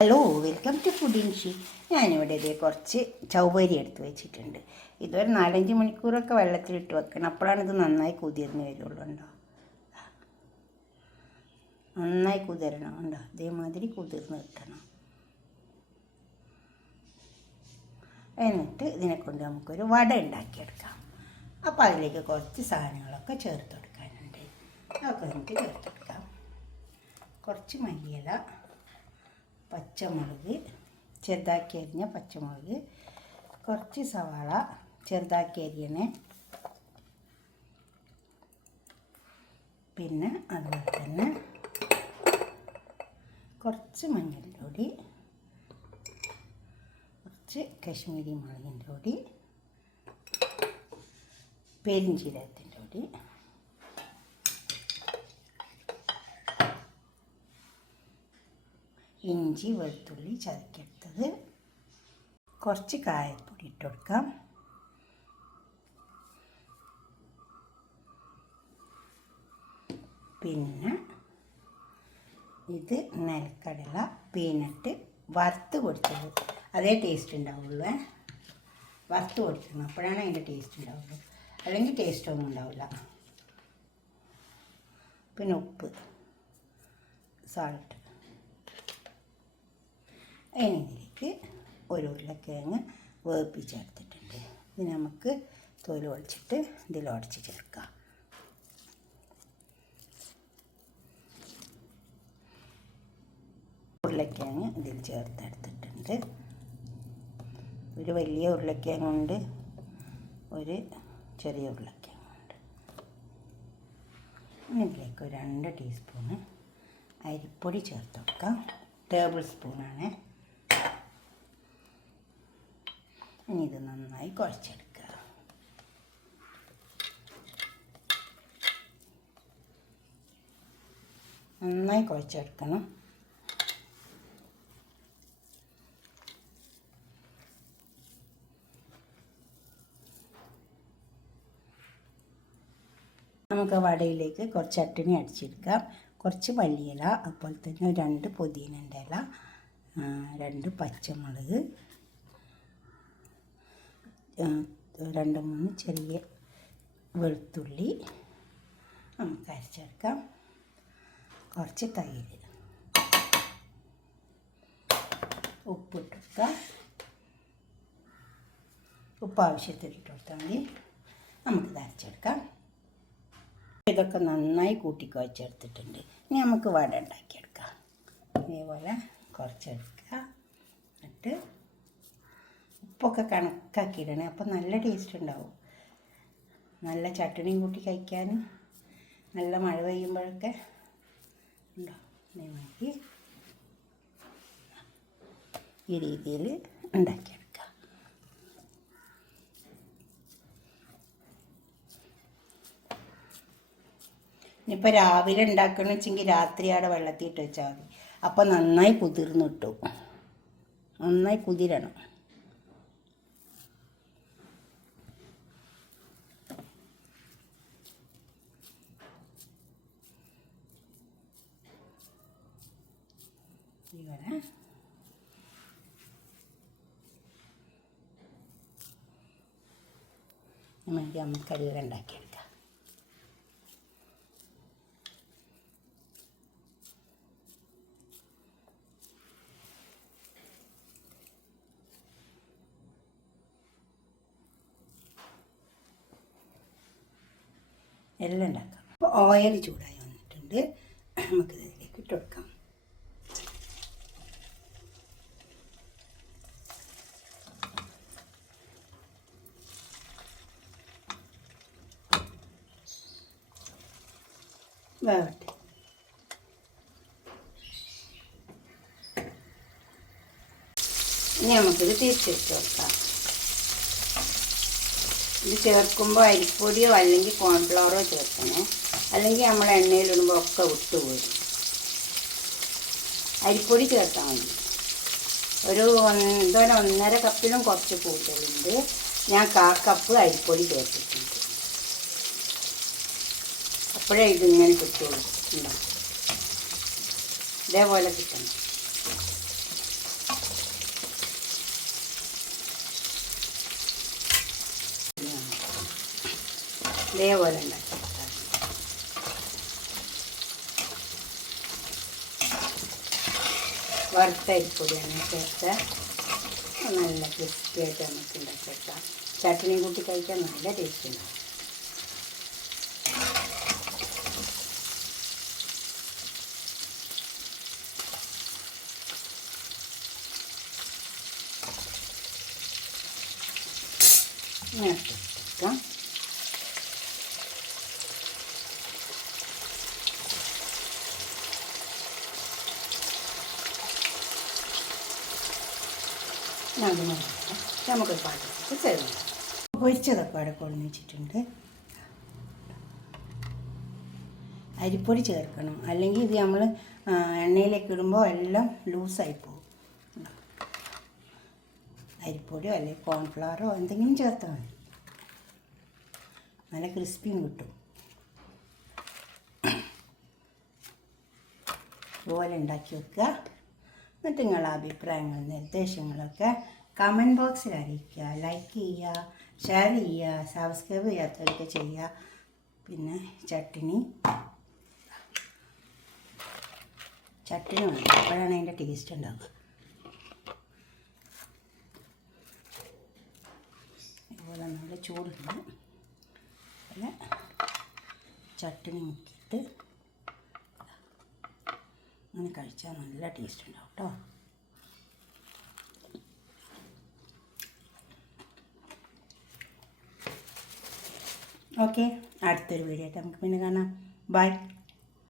Hello, welcome to food ഇൻഷി. ഞാനിവിടെ ഇതേ കുറച്ച് ചൗവരി എടുത്ത് വെച്ചിട്ടുണ്ട്. ഇതൊരു 4-5 മണിക്കൂറൊക്കെ വെള്ളത്തിലിട്ട് വെക്കണം. അപ്പോഴാണ് ഇത് നന്നായി കുതിർന്ന് വരുള്ളൂ. ഉണ്ടോ, നന്നായി കുതിരണം. ഉണ്ടോ, ഇതേമാതിരി കുതിർന്ന് കിട്ടണം. എന്നിട്ട് ഇതിനെ കൊണ്ട് നമുക്കൊരു വട ഉണ്ടാക്കിയെടുക്കാം. അപ്പോൾ അതിലേക്ക് കുറച്ച് സാധനങ്ങളൊക്കെ ചേർത്ത് കൊടുക്കാനുണ്ട്. അതൊക്കെ നമുക്ക് ചേർത്ത് കൊടുക്കാം. കുറച്ച് മല്ലിയില, പച്ചമുളക്, ചെറുതാക്കി അരിഞ്ഞ പച്ചമുളക്, കുറച്ച് സവാള ചെറുതാക്കി അരിയണേ, പിന്നെ അതുപോലെ തന്നെ കുറച്ച് മഞ്ഞൾപ്പൊടി, കുറച്ച് കശ്മീരി മുളകിൻ്റെ പൊടി, പെരിഞ്ചീരകത്തിൻ്റെ പൊടി, ഇഞ്ചി വെളുത്തുള്ളി ചതക്കെടുത്തത്, കുറച്ച് കായപ്പൊടി ഇട്ട് കൊടുക്കാം, പിന്നെ ഇത് നിലക്കടല പീനട്ട് വറുത്ത് പൊടിച്ചത്. അതേ ടേസ്റ്റ് ഉണ്ടാവുള്ളൂ. വറുത്ത് പൊടിക്കണം, അപ്പോഴാണ് അതിൻ്റെ ടേസ്റ്റ് ഉണ്ടാവുള്ളൂ, അല്ലെങ്കിൽ ടേസ്റ്റ് ഒന്നും ഉണ്ടാവില്ല. പിന്നെ ഉപ്പ്, സാൾട്ട്. അതിനിതിലേക്ക് ഒരു ഉരുളക്കിഴങ്ങ് വേപ്പിച്ചെടുത്തിട്ടുണ്ട്. ഇത് നമുക്ക് തോല് ഒളിച്ചിട്ട് ഇതിൽ ഉടച്ച് ചേർക്കാം. ഉരുളക്കിഴങ്ങ് ഇതിൽ ചേർത്തെടുത്തിട്ടുണ്ട്. ഒരു വലിയ ഉരുളക്കിഴങ്ങുണ്ട്, ഒരു ചെറിയ ഉരുളക്കിഴങ്ങുണ്ട്. ഇതിലേക്ക് ഒരു 2 ടീസ്പൂണ് അരിപ്പൊടി ചേർത്ത് കൊടുക്കാം. ടേബിൾ സ്പൂണാണ്. ഇനി ഇത് നന്നായി കുഴച്ചെടുക്കുക. നന്നായി കുഴച്ചെടുക്കണം. നമുക്ക് വടയിലേക്ക് കുറച്ച് ചട്ടിനി അടിച്ചെടുക്കാം. കുറച്ച് മല്ലിയില, അതുപോലെ തന്നെ 2 പുതിനൻ്റെ ഇല, 2 പച്ചമുളക്, 2-3 ചെറിയ വെളുത്തുള്ളി നമുക്ക് അരച്ചെടുക്കാം. കുറച്ച് തൈര്, ഉപ്പിട്ടെടുക്കാം. ഉപ്പ് ആവശ്യത്തിന് ഇട്ട് കൊടുത്താൽ മതി. നമുക്കിത് അരച്ചെടുക്കാം. ഇതൊക്കെ നന്നായി കൂട്ടി കുഴച്ചെടുത്തിട്ടുണ്ട്. ഇനി നമുക്ക് വട ഉണ്ടാക്കിയെടുക്കാം. ഇതേപോലെ കുറച്ചെടുക്കുക. എന്നിട്ട് ഉപ്പൊക്കെ കണക്കാക്കിയിടണേ, അപ്പോൾ നല്ല ടേസ്റ്റ് ഉണ്ടാവും. നല്ല ചട്ടണിയും കൂട്ടി കഴിക്കാനും, നല്ല മഴ പെയ്യുമ്പോഴൊക്കെ ഉണ്ടാവും. അതേമാതിരി ഈ രീതിയിൽ ഉണ്ടാക്കിയെടുക്കാം. ഇനിയിപ്പോൾ രാവിലെ ഉണ്ടാക്കണമെന്ന് വെച്ചെങ്കിൽ രാത്രി അവിടെ വെള്ളത്തിയിട്ട് വെച്ചാൽ മതി. അപ്പോൾ നന്നായി കുതിർന്ന് കിട്ടും. നന്നായി കുതിരണം. ഇവിടെ നമുക്കെല്ലാം ഉണ്ടാക്കിയെടുക്കാം. എല്ലാം ഉണ്ടാക്കാം. അപ്പോൾ ഓയിൽ ചൂടായി വന്നിട്ടുണ്ട്. നമുക്കിതിലേക്ക് ഇട്ട് കൊടുക്കാം. വേവട്ടെ. ഇനി നമുക്കിത് തിരിച്ചിട്ട് കൊടുക്കാം. ഇത് ചേർക്കുമ്പോൾ അരിപ്പൊടിയോ അല്ലെങ്കിൽ കോൺഫ്ലവറോ ചേർക്കണേ, അല്ലെങ്കിൽ നമ്മൾ എണ്ണയിലിടുമ്പോൾ ഒക്കെ വിട്ടുപോരും. അരിപ്പൊടി ചേർത്താൽ മതി. ഒരു 1.5 കപ്പിലും കുറച്ച് കൂടുതലുണ്ട്. ഞാൻ 1/4 കപ്പ് അരിപ്പൊടി ചേർത്തിട്ടുണ്ട്. അപ്പോഴേ ഇതിങ്ങനെ കിട്ടുള്ളൂ. ഉണ്ടാവും ഇതേപോലെ കിട്ടണം. ഇതേപോലെ ഉണ്ടാക്കി വറുത്ത അരിപ്പൊടിയാണ് ചേർത്ത് നല്ല ക്രിസ്പി ആയിട്ട് നമുക്ക് ഉണ്ടാക്കിയെടുക്കാം. ചട്നിയും കൂട്ടി കഴിക്കാൻ നല്ല ടേസ്റ്റ് ഉണ്ടാവും. എടുക്കാം. നമുക്കൊരു പാത്രത്തിൽ ചേർന്ന് പൊരിച്ചതൊക്കെ അവിടെ കൊണ്ടു വെച്ചിട്ടുണ്ട്. അരിപ്പൊടി ചേർക്കണം, അല്ലെങ്കിൽ ഇത് നമ്മൾ എണ്ണയിലേക്ക് ഇടുമ്പോൾ എല്ലാം ലൂസായി പോകും. അരിപ്പൊടിയോ അല്ലെങ്കിൽ കോൺഫ്ലവറോ എന്തെങ്കിലും ചേർത്താൽ മതി, നല്ല ക്രിസ്പിയും കിട്ടും. ഇതുപോലെ ഉണ്ടാക്കി വെക്കുക. എന്നിട്ട് നിങ്ങളുടെ അഭിപ്രായങ്ങൾ നിർദ്ദേശങ്ങളൊക്കെ കമൻറ്റ് ബോക്സിൽ അറിയിക്കുക. ലൈക്ക് ചെയ്യുക, ഷെയർ ചെയ്യുക, സബ്സ്ക്രൈബ് ചെയ്യാത്തവരൊക്കെ ചെയ്യുക. പിന്നെ ചട്നി വേണം, അപ്പോഴാണ് അതിൻ്റെ ടേസ്റ്റ് ഉണ്ടാവുക. ഇതുപോലെ നല്ല ചൂടുണ്ട്. പിന്നെ ചട്നി മുക്കിയിട്ട് അങ്ങനെ കഴിച്ചാൽ നല്ല ടേസ്റ്റ് ഉണ്ടാവും കേട്ടോ. ഓക്കെ, അടുത്തൊരു വീഡിയോ ആയിട്ട് നമുക്ക് പിന്നെ കാണാം. ബൈ.